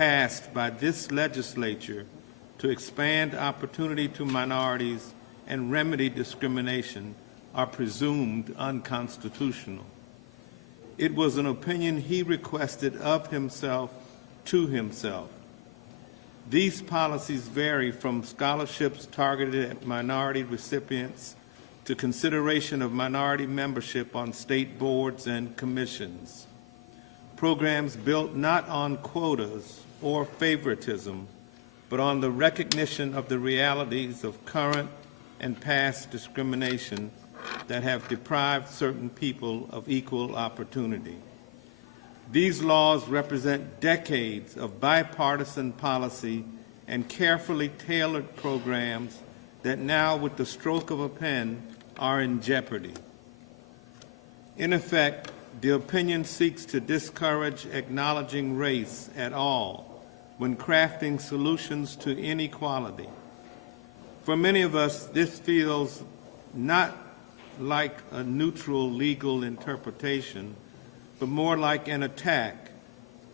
passed by this legislature to expand opportunity to minorities and remedy discrimination are presumed unconstitutional. It was an opinion he requested of himself to himself. These policies vary from scholarships targeted at minority recipients to consideration of minority membership on state boards and commissions. Programs built not on quotas or favoritism, but on the recognition of the realities of current and past discrimination that have deprived certain people of equal opportunity. These laws represent decades of bipartisan policy and carefully tailored programs that now, with the stroke of a pen, are in jeopardy. In effect, the opinion seeks to discourage acknowledging race at all when crafting solutions to inequality. For many of us, this feels not like a neutral legal interpretation, but more like an attack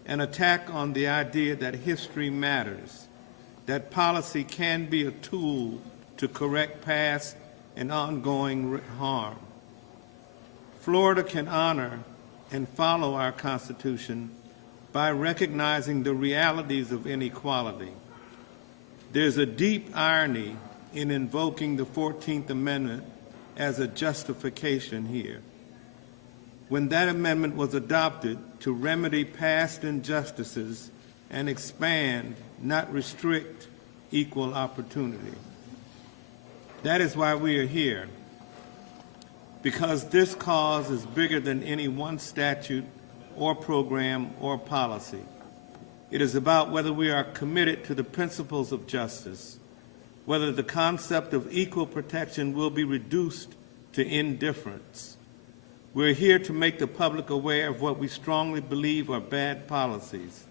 on the idea that history matters, that policy can be a tool to correct past and ongoing harm. Florida can honor and follow our Constitution by recognizing the realities of inequality. There's a deep irony in invoking the 14th Amendment as a justification here. When that amendment was adopted to remedy past injustices and expand, not restrict, equal opportunity. That is why we are here, because this cause is bigger than any one statute or program or policy. It is about whether we are committed to the principles of justice, whether the concept of equal protection will be reduced to indifference. We're here to make the public aware of what we strongly believe are bad policies.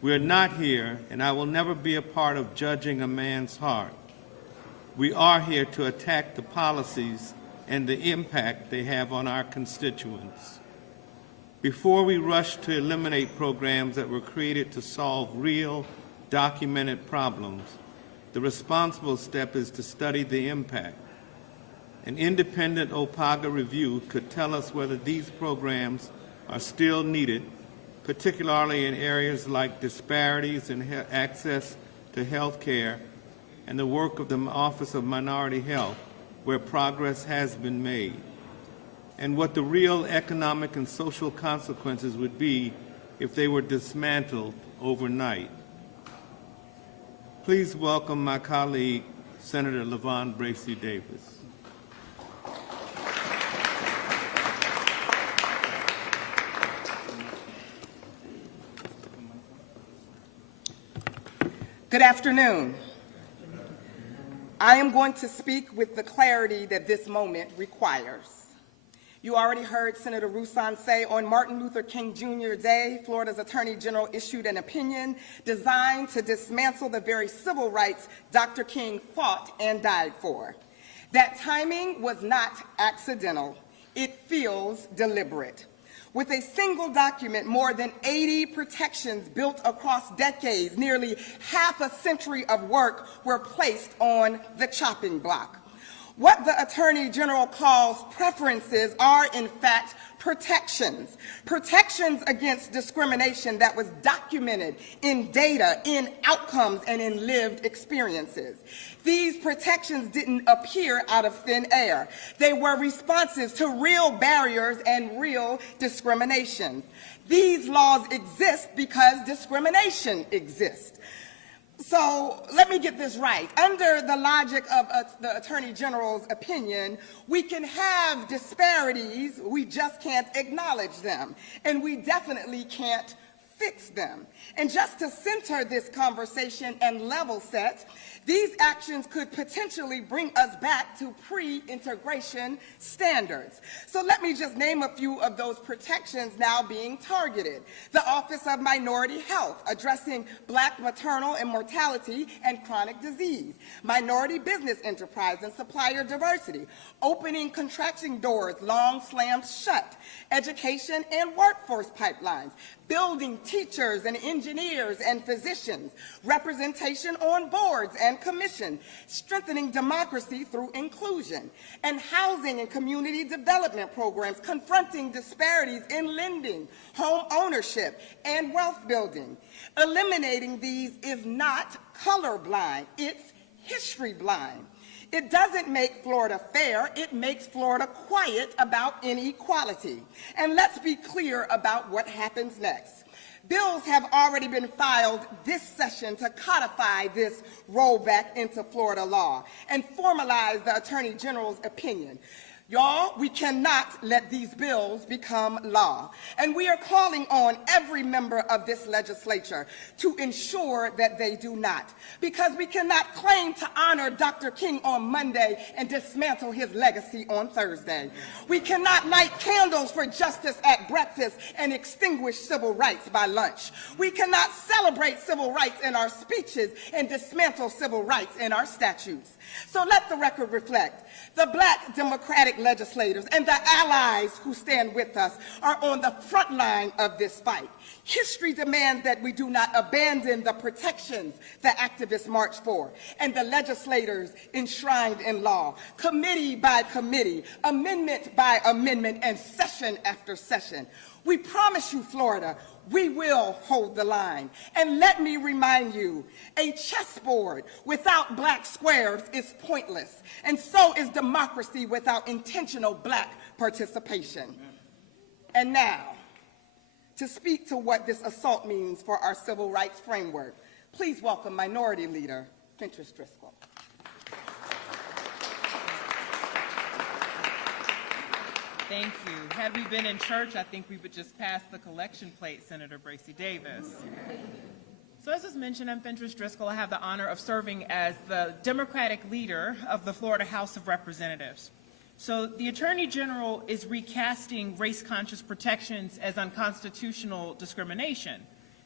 We're not here, and I will never be a part of judging a man's heart. We are here to attack the policies and the impact they have on our constituents. Before we rush to eliminate programs that were created to solve real, documented problems, the responsible step is to study the impact. An independent OPAGA review could tell us whether these programs are still needed, particularly in areas like disparities in access to health care and the work of the Office of Minority Health, where progress has been made, and what the real economic and social consequences would be if they were dismantled overnight. Please welcome my colleague, Senator LaVon Bracey Davis. Good afternoon. I am going to speak with the clarity that this moment requires. You already heard Senator Rouson say on Martin Luther King Jr. Day, Florida's Attorney General issued an opinion designed to dismantle the very civil rights Dr. King fought and died for. That timing was not accidental. It feels deliberate. With a single document, more than 80 protections built across decades, nearly half a century of work were placed on the chopping block. What the Attorney General calls preferences are, in fact, protections. Protections against discrimination that was documented in data, in outcomes, and in lived experiences. These protections didn't appear out of thin air. They were responses to real barriers and real discrimination. These laws exist because discrimination exists. So let me get this right. Under the logic of the Attorney General's opinion, we can have disparities, we just can't acknowledge them, and we definitely can't fix them. And just to center this conversation and level set, These actions could potentially bring us back to pre-integration standards. So let me just name a few of those protections now being targeted. The Office of Minority Health, addressing Black maternal and mortality and chronic disease. Minority business enterprise and supplier diversity. Opening contracting doors long slammed shut. Education and workforce pipelines. Building teachers and engineers and physicians, representation on boards and commissions, strengthening democracy through inclusion, and housing and community development programs confronting disparities in lending, home ownership, and wealth building. Eliminating these is not colorblind, it's history blind. It doesn't make Florida fair, it makes Florida quiet about inequality. And let's be clear about what happens next. Bills have already been filed this session to codify this rollback into Florida law and formalize the Attorney General's opinion. Y'all, we cannot let these bills become law. And we are calling on every member of this legislature to ensure that they do not. Because we cannot claim to honor Dr. King on Monday and dismantle his legacy on Thursday. We cannot light candles for justice at breakfast and extinguish civil rights by lunch. We cannot celebrate civil rights in our speeches and dismantle civil rights in our statutes. So let the record reflect. The Black Democratic legislators and the allies who stand with us are on the front line of this fight. History demands that we do not abandon the protections the activists march for, and the legislators enshrined in law, committee by committee, amendment by amendment, and session after session. We promise you, Florida, we will hold the line. And let me remind you, a chessboard without black squares is pointless, and so is democracy without intentional Black participation. And now, to speak to what this assault means for our civil rights framework, please welcome Minority Leader Fentrice Driscoll. Thank you. Had we been in church, I think we would just pass the collection plate, Senator Bracy Davis. So as was mentioned, I'm Fentrice Driscoll. I have the honor of serving as the Democratic leader of the Florida House of Representatives. So the Attorney General is recasting race-conscious protections as unconstitutional discrimination.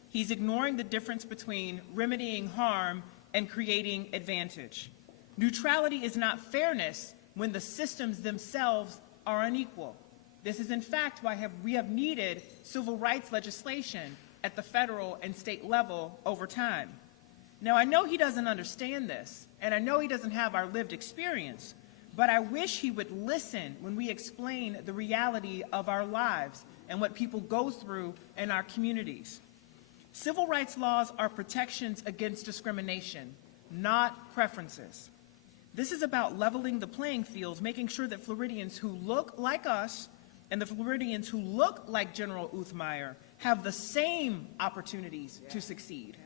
He's ignoring the difference between remedying harm and creating advantage. Neutrality is not fairness when the systems themselves are unequal. This is in fact why we have needed civil rights legislation at the federal and state level over time. Now, I know he doesn't understand this, and I know he doesn't have our lived experience, but I wish he would listen when we explain the reality of our lives and what people go through in our communities. Civil rights laws are protections against discrimination, not preferences. This is about leveling the playing fields, making sure that Floridians who look like us and the Floridians who look like General Uthmeier have the same opportunities to succeed.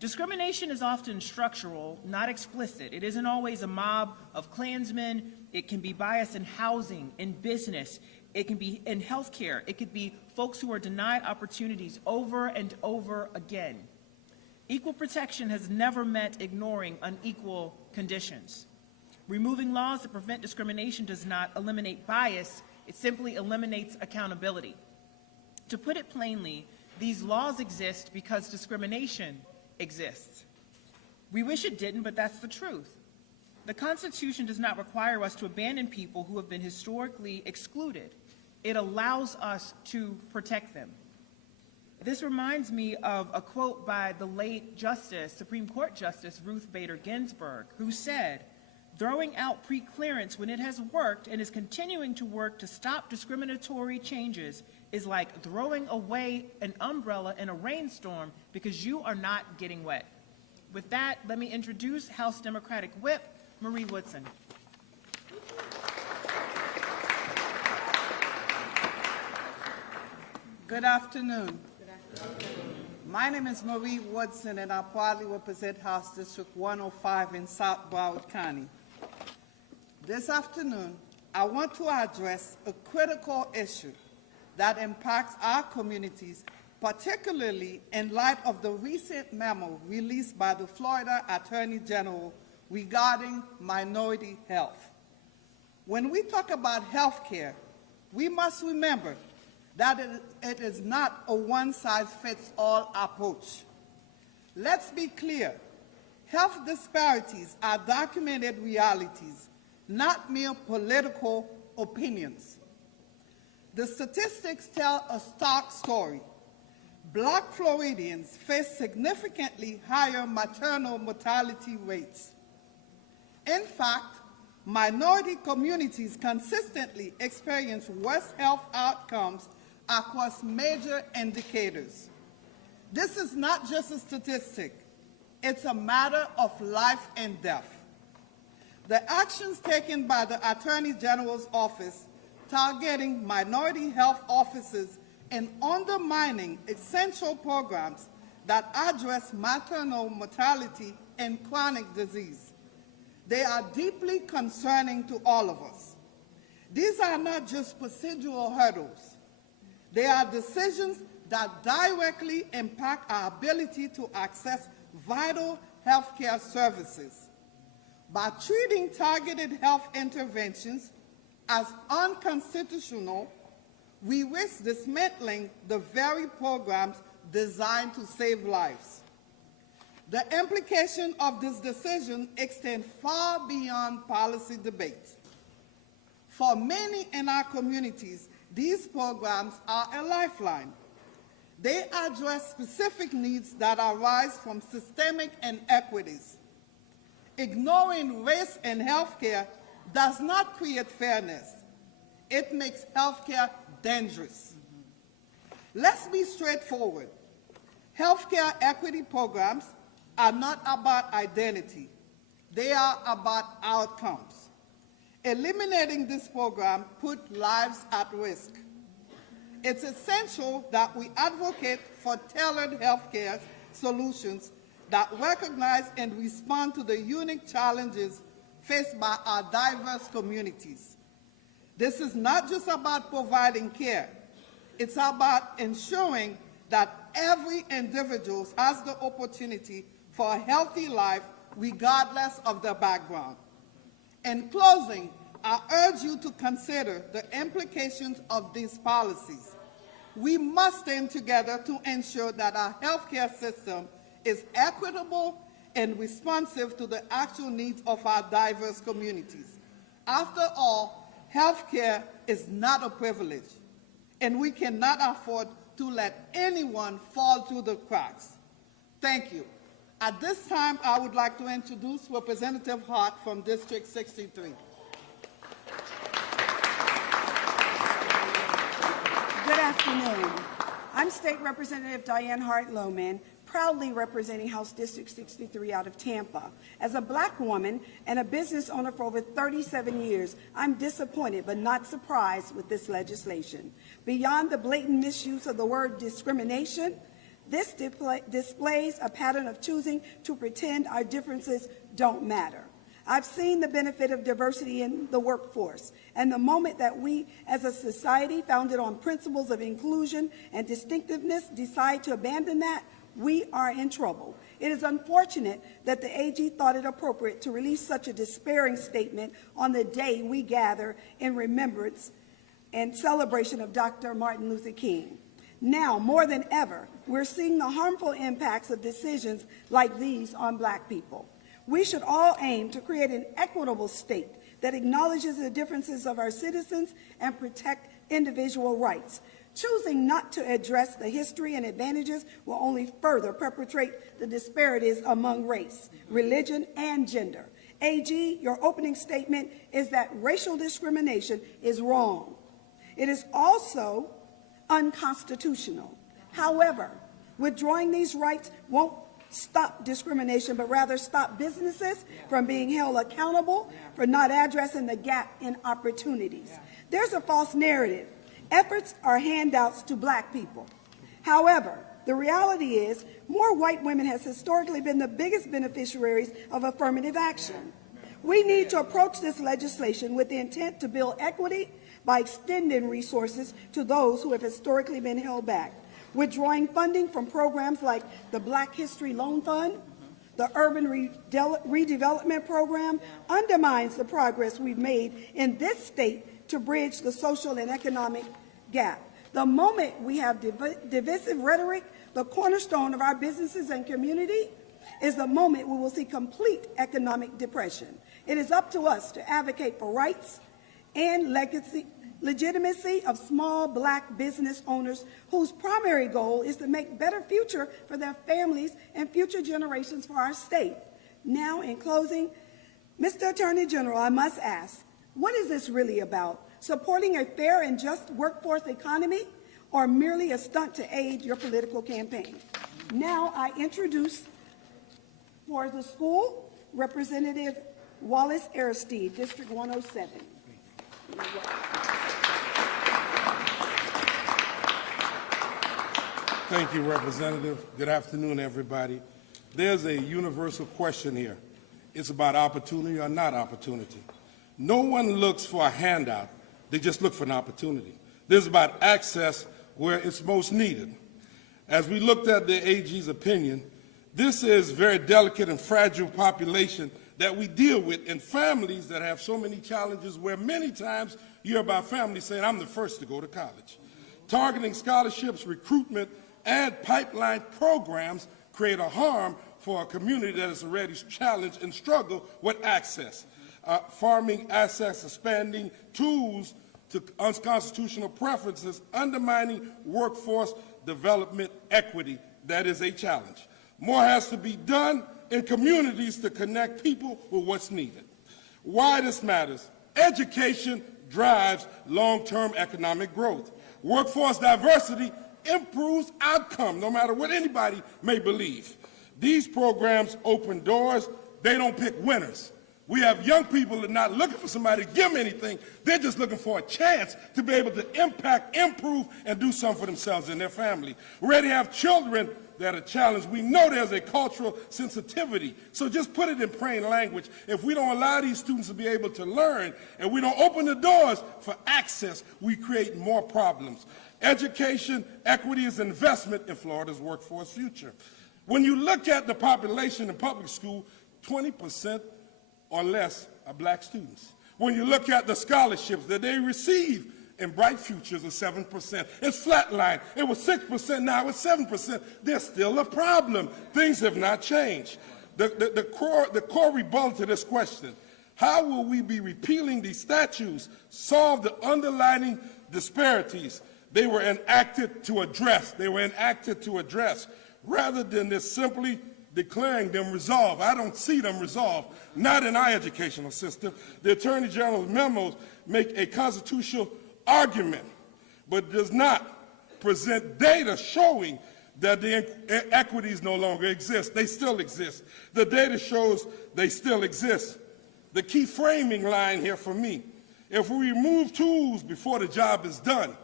Discrimination is often structural, not explicit. It isn't always a mob of Klansmen. It can be bias in housing, in business. It can be in healthcare. It could be folks who are denied opportunities over and over again. Equal protection has never meant ignoring unequal conditions. Removing laws that prevent discrimination does not eliminate bias, it simply eliminates accountability. To put it plainly, these laws exist because discrimination exists. We wish it didn't, but that's the truth. The Constitution does not require us to abandon people who have been historically excluded. It allows us to protect them. This reminds me of a quote by the late Supreme Court Justice Ruth Bader Ginsburg, who said, "Throwing out preclearance when it has worked and is continuing to work to stop discriminatory changes is like throwing away an umbrella in a rainstorm because you are not getting wet." With that, let me introduce House Democratic Whip Marie Woodson. Good afternoon. My name is Marie Woodson, and I proudly represent House District 105 in South Broward County. This afternoon, I want to address a critical issue that impacts our communities particularly in light of the recent memo released by the Florida Attorney General regarding minority health. When we talk about health care, we must remember that it is not a one-size-fits-all approach. Let's be clear. Health disparities are documented realities, not mere political opinions. The statistics tell a stark story. Black Floridians face significantly higher maternal mortality rates. In fact, minority communities consistently experience worse health outcomes across major indicators. This is not just a statistic. It's a matter of life and death. The actions taken by the Attorney General's office targeting minority health officers and undermining essential programs that address maternal mortality and chronic disease. They are deeply concerning to all of us. These are not just procedural hurdles. They are decisions that directly impact our ability to access vital healthcare services. By treating targeted health interventions as unconstitutional, we risk dismantling the very programs designed to save lives. The implications of this decision extend far beyond policy debates. For many in our communities, these programs are a lifeline. They address specific needs that arise from systemic inequities. Ignoring race in healthcare does not create fairness. It makes healthcare dangerous. Let's be straightforward. Healthcare equity programs are not about identity. They are about outcomes. Eliminating this program puts lives at risk. It's essential that we advocate for tailored healthcare solutions that recognize and respond to the unique challenges faced by our diverse communities. This is not just about providing care. It's about ensuring that every individual has the opportunity for a healthy life regardless of their background. In closing, I urge you to consider the implications of these policies. We must stand together to ensure that our healthcare system is equitable and responsive to the actual needs of our diverse communities. After all, healthcare is not a privilege, and we cannot afford to let anyone fall through the cracks. Thank you. At this time, I would like to introduce Representative Hart from District 63. Good afternoon. I'm State Representative Diane Hart-Lohman, proudly representing House District 63 out of Tampa. As a Black woman and a business owner for over 37 years, I'm disappointed but not surprised with this legislation. Beyond the blatant misuse of the word discrimination, this displays a pattern of choosing to pretend our differences don't matter. I've seen the benefit of diversity in the workforce, and the moment that we, as a society founded on principles of inclusion and distinctiveness, decide to abandon that, we are in trouble. It is unfortunate that the AG thought it appropriate to release such a despairing statement on the day we gather in remembrance and celebration of Dr. Martin Luther King. Now, more than ever, we're seeing the harmful impacts of decisions like these on Black people. We should all aim to create an equitable state that acknowledges the differences of our citizens and protect individual rights. Choosing not to address the history and advantages will only further perpetuate the disparities among race, religion, and gender. AG, your opening statement is that racial discrimination is wrong. It is also unconstitutional. However, withdrawing these rights won't stop discrimination, but rather stop businesses from being held accountable for not addressing the gap in opportunities. There's a false narrative. Efforts are handouts to Black people. However, the reality is more white women has historically been the biggest beneficiaries of affirmative action. We need to approach this legislation with the intent to build equity by extending resources to those who have historically been held back. Withdrawing funding from programs like the Black History Loan Fund, the Urban Redevelopment Program undermines the progress we've made in this state to bridge the social and economic gap. The moment we have divisive rhetoric, the cornerstone of our businesses and community, is the moment we will see complete economic depression. It is up to us to advocate for rights and legitimacy of small Black business owners whose primary goal is to make better future for their families and future generations for our state. Now, in closing, Mr. Attorney General, I must ask, what is this really about? Supporting a fair and just workforce economy, or merely a stunt to aid your political campaign? Now I introduce for the school, Representative Wallace Aristide, District 107. Thank you, Representative. Good afternoon, everybody. There's a universal question here. It's about opportunity or not opportunity. No one looks for a handout. They just look for an opportunity. This is about access where it's most needed. As we looked at the AG's opinion, this is a very delicate and fragile population that we deal with in families that have so many challenges, where many times you hear about families saying, I'm the first to go to college. Targeting scholarships, recruitment, and pipeline programs create a harm for a community that is already challenged and struggle with access. Farming access, expanding tools to unconstitutional preferences, undermining workforce development equity. That is a challenge. More has to be done in communities to connect people with what's needed. Why this matters: education drives long-term economic growth. Workforce diversity improves outcome, no matter what anybody may believe. These programs open doors. They don't pick winners. We have young people that are not looking for somebody to give them anything. They're just looking for a chance to be able to impact, improve, and do something for themselves and their family. We already have children that are challenged. We know there's a cultural sensitivity. So just put it in plain language. If we don't allow these students to be able to learn, and we don't open the doors for access, we create more problems. Education equity is investment in Florida's workforce future. When you look at the population in public school, 20% or less are Black students. When you look at the scholarships that they receive in Bright Futures, is 7%. It's flatlined. It was 6%, now it's 7%. There's still a problem. Things have not changed. The core rebuttal to this question: how will we be repealing these statutes, solve the underlying disparities they were enacted to address? They were enacted to address, rather than just simply declaring them resolved. I don't see them resolved, not in our educational system. The Attorney General's memos make a constitutional argument, but does not present data showing that the equities no longer exist. They still exist. The data shows they still exist. The key framing line here for me: if we remove tools before the job is done,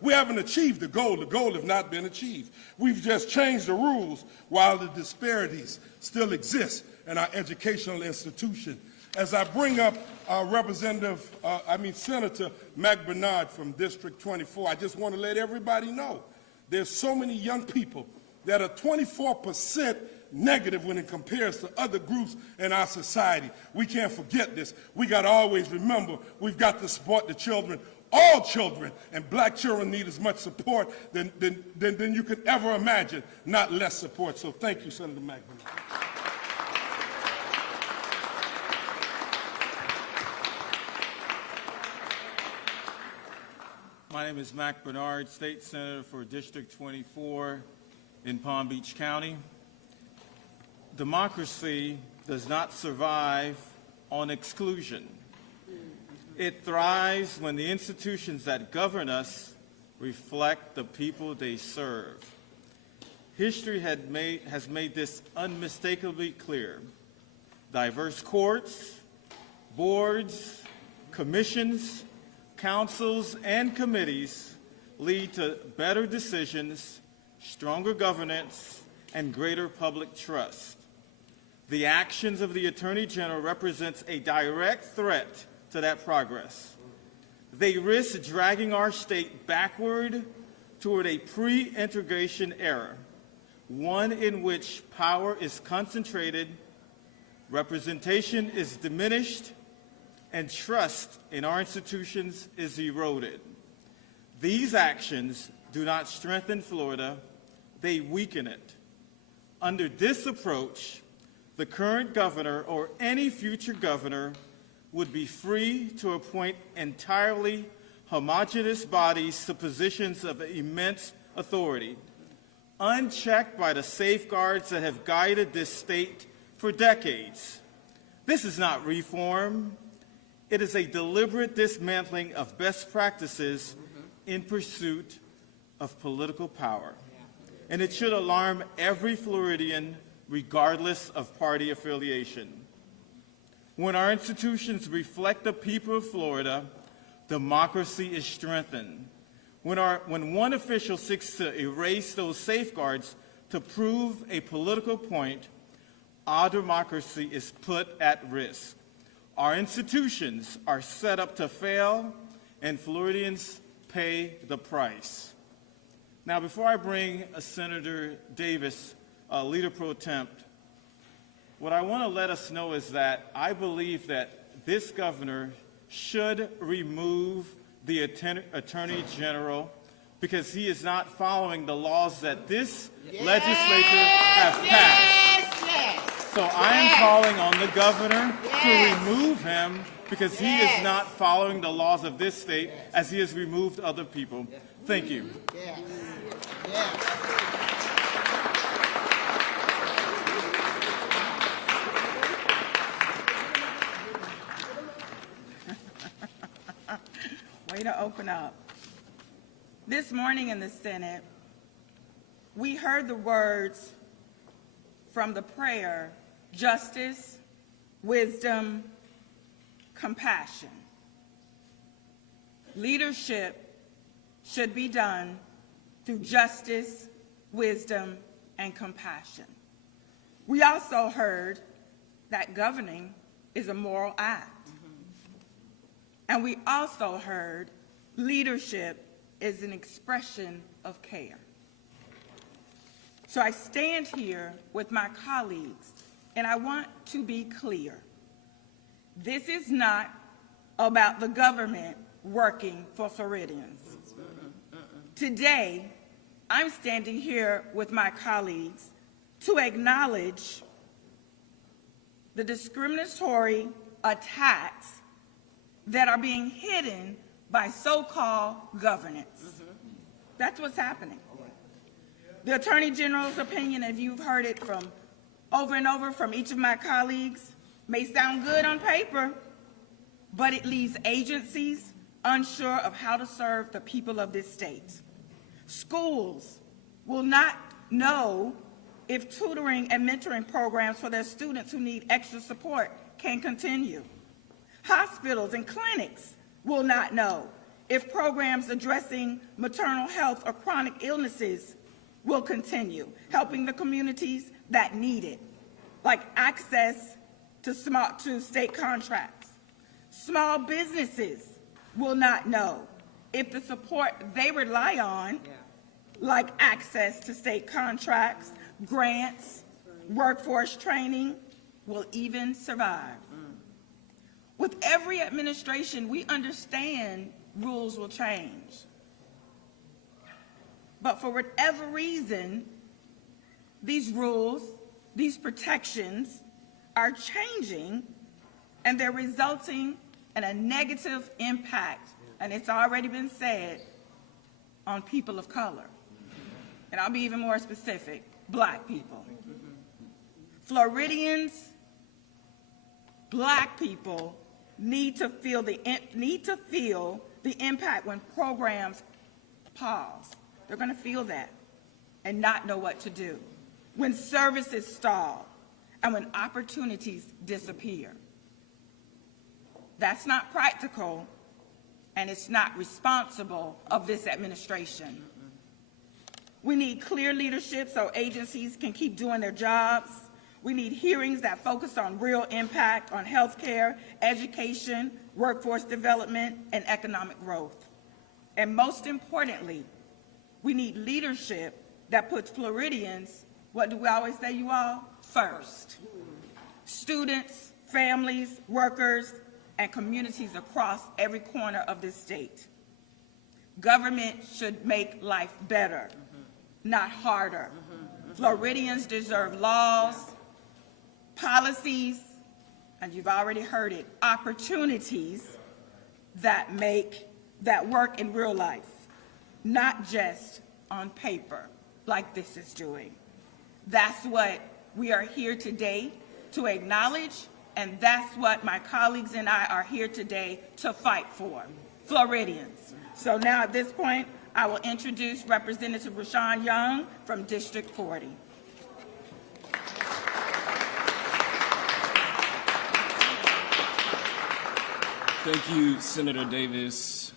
we haven't achieved the goal. The goal has not been achieved. We've just changed the rules while the disparities still exist in our educational institution. As I bring up Senator Mac Bernard from District 24, I just want to let everybody know there's so many young people that are 24% negative when it compares to other groups in our society. We can't forget this. We got to always remember we've got to support the children. All children, and Black children, need as much support than you could ever imagine, not less support. So thank you, Senator Mac Bernard. My name is Mac Bernard, State Senator for District 24 in Palm Beach County. Democracy does not survive on exclusion. It thrives when the institutions that govern us reflect the people they serve. History has made this unmistakably clear. Diverse courts, boards, commissions, councils, and committees lead to better decisions, stronger governance, and greater public trust. The actions of the Attorney General represents a direct threat to that progress. They risk dragging our state backward toward a pre-integration era, one in which power is concentrated, representation is diminished, and trust in our institutions is eroded. These actions do not strengthen Florida, they weaken it. Under this approach, the current governor or any future governor would be free to appoint entirely homogeneous bodies to positions of immense authority, unchecked by the safeguards that have guided this state for decades. This is not reform. It is a deliberate dismantling of best practices in pursuit of political power. And it should alarm every Floridian, regardless of party affiliation. When our institutions reflect the people of Florida, democracy is strengthened. When one official seeks to erase those safeguards to prove a political point, our democracy is put at risk. Our institutions are set up to fail, and Floridians pay the price. Now, before I bring Senator Davis, Leader Pro Temp, what I want to let us know is that I believe that this governor should remove the Attorney General because he is not following the laws that this legislature has passed. So I am calling on the governor to remove him because he is not following the laws of this state as he has removed other people. Thank you. Way to open up. This morning in the Senate, we heard the words from the prayer, justice, wisdom, compassion. Leadership should be done through justice, wisdom, and compassion. We also heard that governing is a moral act. And we also heard leadership is an expression of care. So I stand here with my colleagues, and I want to be clear. This is not about the government working for Floridians. Today, I'm standing here with my colleagues to acknowledge the discriminatory attacks that are being hidden by so-called governance. That's what's happening. The Attorney General's opinion, as you've heard it from over and over from each of my colleagues, may sound good on paper, but it leaves agencies unsure of how to serve the people of this state. Schools will not know if tutoring and mentoring programs for their students who need extra support can continue. Hospitals and clinics will not know if programs addressing maternal health or chronic illnesses will continue, helping the communities that need it, like access to state contracts. Small businesses will not know if the support they rely on, like access to state contracts, grants, workforce training, will even survive. With every administration, we understand rules will change. But for whatever reason, these rules, these protections are changing, and they're resulting in a negative impact, and it's already been said, on people of color. And I'll be even more specific, Black people. Floridians, Black people need to feel the impact when programs pause. They're going to feel that and not know what to do. When services stall and when opportunities disappear. That's not practical, and it's not responsible of this administration. We need clear leadership so agencies can keep doing their jobs. We need hearings that focus on real impact on healthcare, education, workforce development, and economic growth. And most importantly, We need leadership that puts Floridians, what do we always say, you all? First. Students, families, workers, and communities across every corner of this state. Government should make life better, not harder. Floridians deserve laws, policies, and you've already heard it, opportunities that work in real life, not just on paper like this is doing. That's what we are here today to acknowledge, and that's what my colleagues and I are here today to fight for, Floridians. So now at this point, I will introduce Representative Rashawn Young from District 40. Thank you, Senator Davis.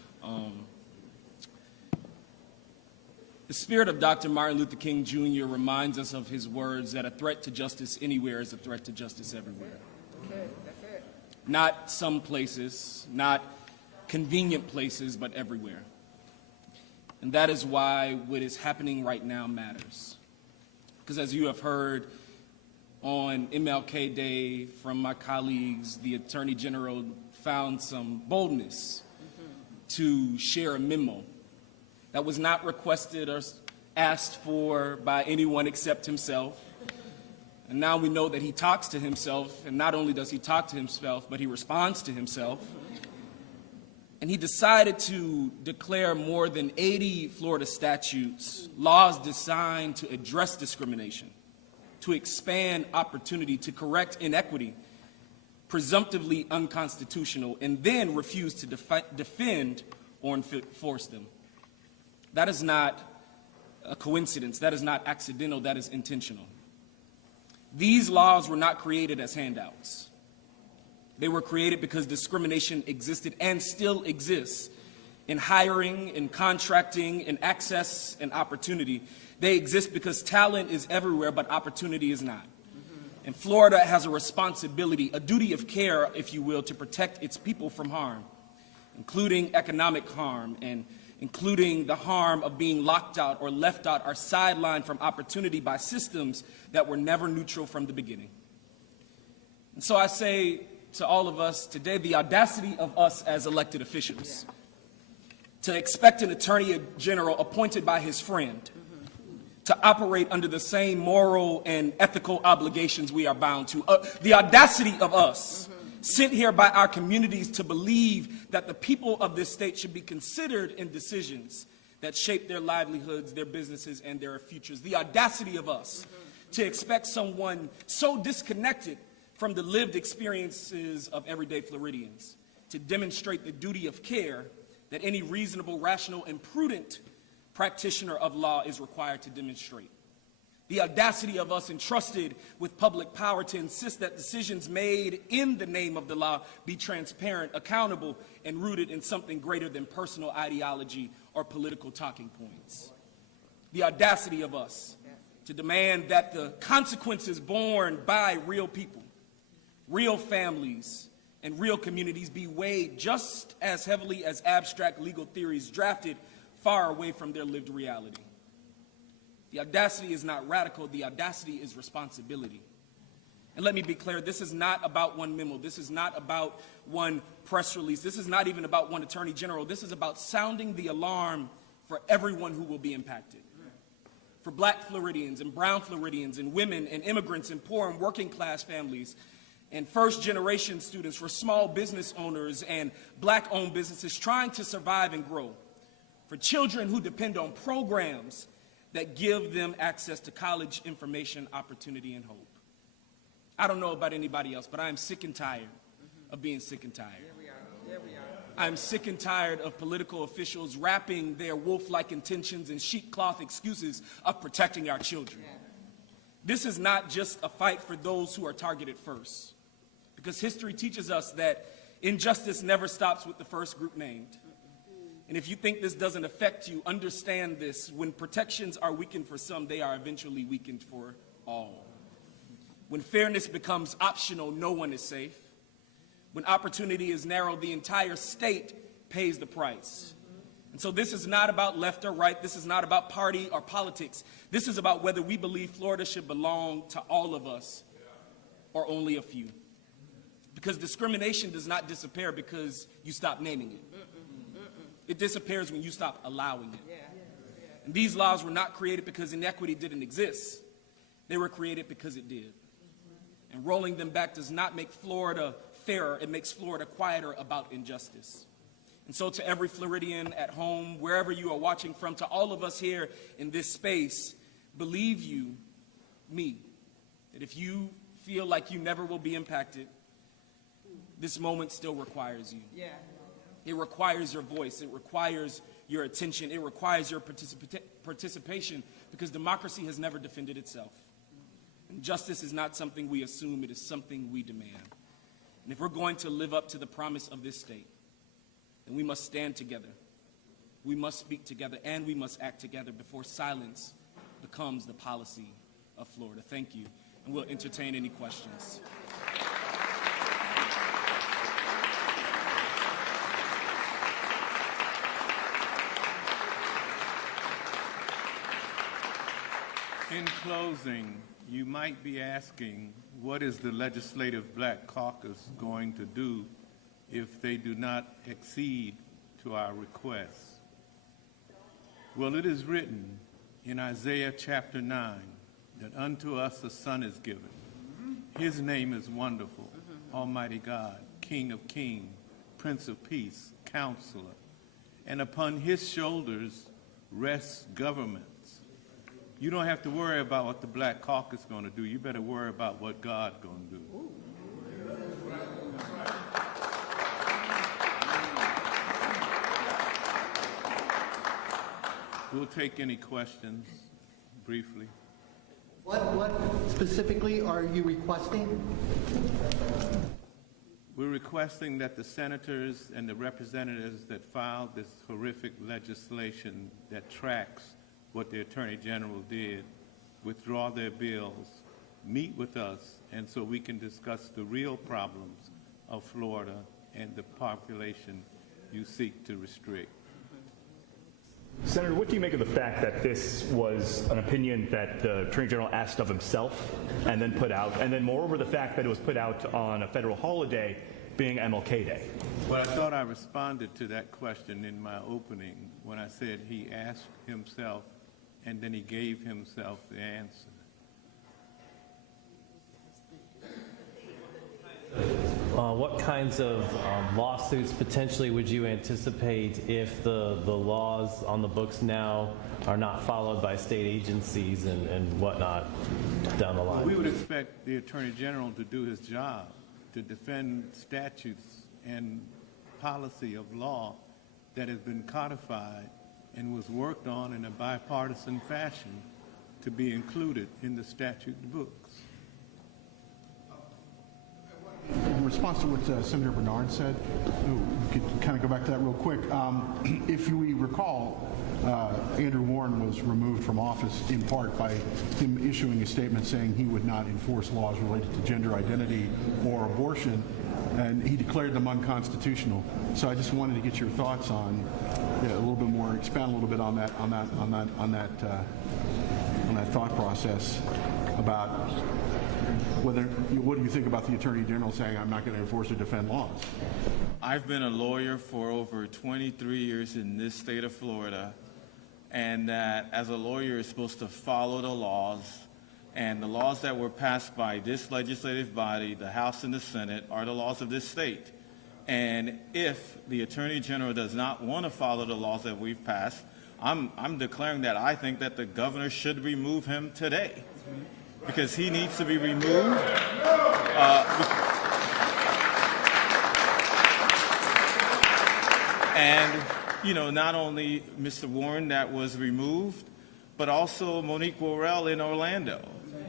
The spirit of Dr. Martin Luther King Jr. reminds us of his words that a threat to justice anywhere is a threat to justice everywhere. That's it. Not some places, not convenient places, but everywhere. And that is why what is happening right now matters. Because as you have heard on MLK Day from my colleagues, the Attorney General found some boldness to share a memo that was not requested or asked for by anyone except himself. And now we know that he talks to himself, and not only does he talk to himself, but he responds to himself. And he decided to declare more than 80 Florida statutes, laws designed to address discrimination, to expand opportunity, to correct inequity, presumptively unconstitutional, and then refuse to defend or enforce them. That is not a coincidence. That is not accidental. That is intentional. These laws were not created as handouts. They were created because discrimination existed and still exists in hiring, in contracting, in access and opportunity. They exist because talent is everywhere, but opportunity is not. And Florida has a responsibility, a duty of care, if you will, to protect its people from harm, including economic harm and including the harm of being locked out or left out or sidelined from opportunity by systems that were never neutral from the beginning. And so I say to all of us today, the audacity of us as elected officials to expect an Attorney General appointed by his friend to operate under the same moral and ethical obligations we are bound to. The audacity of us sent here by our communities to believe that the people of this state should be considered in decisions that shape their livelihoods, their businesses, and their futures. The audacity of us to expect someone so disconnected from the lived experiences of everyday Floridians to demonstrate the duty of care that any reasonable, rational, and prudent practitioner of law is required to demonstrate. The audacity of us entrusted with public power to insist that decisions made in the name of the law be transparent, accountable, and rooted in something greater than personal ideology or political talking points. The audacity of us to demand that the consequences borne by real people, real families, and real communities be weighed just as heavily as abstract legal theories drafted far away from their lived reality. The audacity is not radical. The audacity is responsibility. And let me be clear, this is not about one memo. This is not about one press release. This is not even about one Attorney General. This is about sounding the alarm for everyone who will be impacted. For Black Floridians and brown Floridians and women and immigrants and poor and working class families and first-generation students, for small business owners and Black-owned businesses trying to survive and grow, for children who depend on programs that give them access to college information, opportunity, and hope. I don't know about anybody else, but I am sick and tired of being sick and tired. I'm sick and tired of political officials wrapping their wolf-like intentions in sheep cloth excuses of protecting our children. This is not just a fight for those who are targeted first, because history teaches us that injustice never stops with the first group named. And if you think this doesn't affect you, understand this. When protections are weakened for some, they are eventually weakened for all. When fairness becomes optional, no one is safe. When opportunity is narrow, the entire state pays the price. And so this is not about left or right. This is not about party or politics. This is about whether we believe Florida should belong to all of us or only a few. Because discrimination does not disappear because you stop naming it. It disappears when you stop allowing it. And these laws were not created because inequity didn't exist. They were created because it did. And rolling them back does not make Florida fairer. It makes Florida quieter about injustice. And so to every Floridian at home, wherever you are watching from, to all of us here in this space, believe you, me, that if you feel like you never will be impacted, this moment still requires you. Yeah. It requires your voice. It requires your attention. It requires your participation, because democracy has never defended itself. And justice is not something we assume. It is something we demand. And if we're going to live up to the promise of this state, then we must stand together. We must speak together, and we must act together before silence becomes the policy of Florida. Thank you, and we'll entertain any questions. In closing, you might be asking, what is the Legislative Black Caucus going to do if they do not accede to our requests? Well, it is written in Isaiah chapter 9 that unto us a son is given. His name is Wonderful, Almighty God, King of Kings, Prince of Peace, Counselor. And upon his shoulders rests governments. You don't have to worry about what the Black Caucus is going to do. You better worry about what God's going to do. We'll take any questions briefly. What specifically are you requesting? We're requesting that the senators and the representatives that filed this horrific legislation that tracks what the Attorney General did withdraw their bills, meet with us, and so we can discuss the real problems of Florida and the population you seek to restrict. Senator, what do you make of the fact that this was an opinion that the Attorney General asked of himself and then put out, and then moreover the fact that it was put out on a federal holiday being MLK Day? Well, I thought I responded to that question in my opening when I said he asked himself and then he gave himself the answer. What kinds of lawsuits potentially would you anticipate if the laws on the books now are not followed by state agencies and whatnot down the line? Well, we would expect the Attorney General to do his job, to defend statutes and policy of law that has been codified and was worked on in a bipartisan fashion to be included in the statute books. In response to what Senator Bernard said, we could kind of go back to that real quick. If we recall, Andrew Warren was removed from office in part by him issuing a statement saying he would not enforce laws related to gender identity or abortion, and he declared them unconstitutional. So I just wanted to get your thoughts on a little bit more, expand a little bit on that thought process about what do you think about the Attorney General saying, I'm not going to enforce or defend laws? I've been a lawyer for over 23 years in this state of Florida, and that as a lawyer you're supposed to follow the laws, and the laws that were passed by this legislative body, the House and the Senate, are the laws of this state. And if the Attorney General does not want to follow the laws that we've passed, I'm declaring that I think that the governor should remove him today, because he needs to be removed. And, you know, not only Mr. Warren that was removed, but also Monique Worrell in Orlando.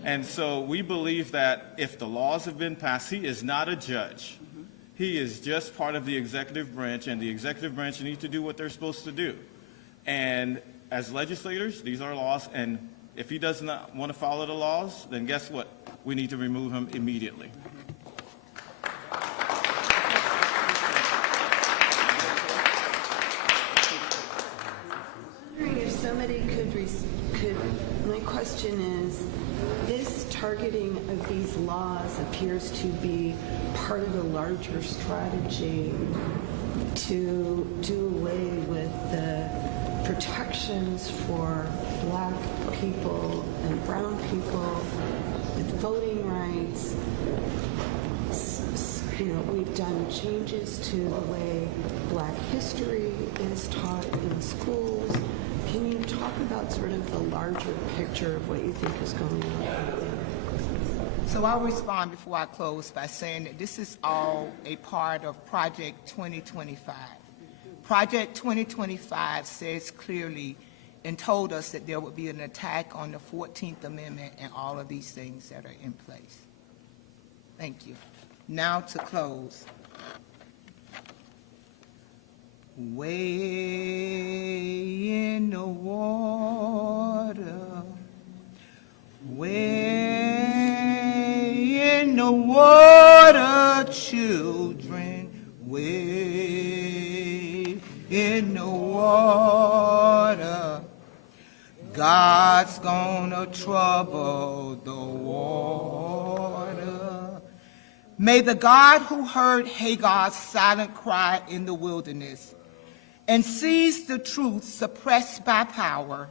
And so we believe that if the laws have been passed, he is not a judge. He is just part of the executive branch, and the executive branch needs to do what they're supposed to do. And as legislators, these are laws, and if he does not want to follow the laws, then guess what? We need to remove him immediately. question is, this targeting of these laws appears to be part of a larger strategy to do away with the protections for black people and brown people with voting rights. You know, we've done changes to the way black history is taught in schools. Can you talk about sort of the larger picture of what you think is going on? So I'll respond before I close by saying that this is all a part of Project 2025. Project 2025 says clearly and told us that there would be an attack on the 14th Amendment and all of these things that are in place. Thank you. Now to close. Way in the water, way in the water, children, way in the water. God's gonna trouble the water. May the God who heard Hagar's silent cry in the wilderness and sees the truth suppressed by power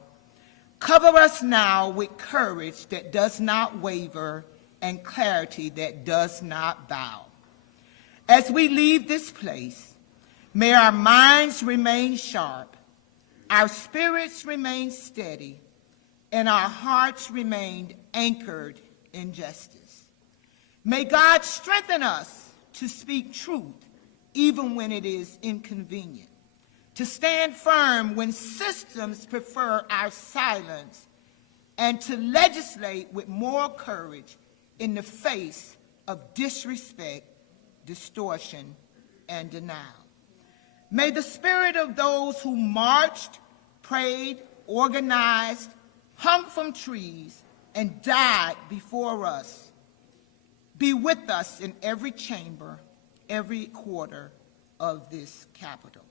cover us now with courage that does not waver and clarity that does not bow. As we leave this place, may our minds remain sharp, our spirits remain steady, and our hearts remain anchored in justice. May God strengthen us to speak truth even when it is inconvenient, to stand firm when systems prefer our silence, and to legislate with more courage in the face of disrespect, distortion, and denial. May the spirit of those who marched, prayed, organized, hung from trees, and died before us be with us in every chamber, every quarter of this Capitol.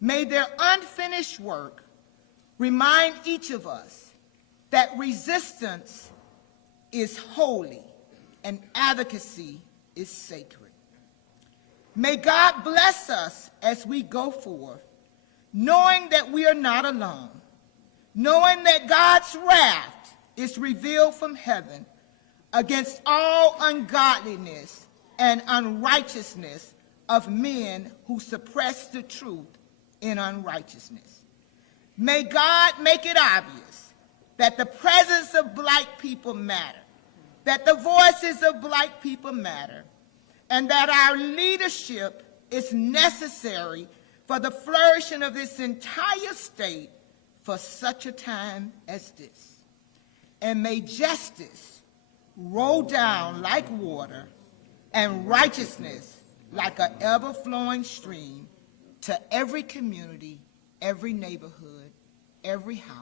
May their unfinished work remind each of us that resistance is holy and advocacy is sacred. May God bless us as we go forth, knowing that we are not alone, knowing that God's wrath is revealed from heaven against all ungodliness and unrighteousness of men who suppress the truth in unrighteousness. May God make it obvious that the presence of black people matter, that the voices of black people matter, and that our leadership is necessary for the flourishing of this entire state for such a time as this. And may justice roll down like water and righteousness like an ever-flowing stream to every community, every neighborhood, every house,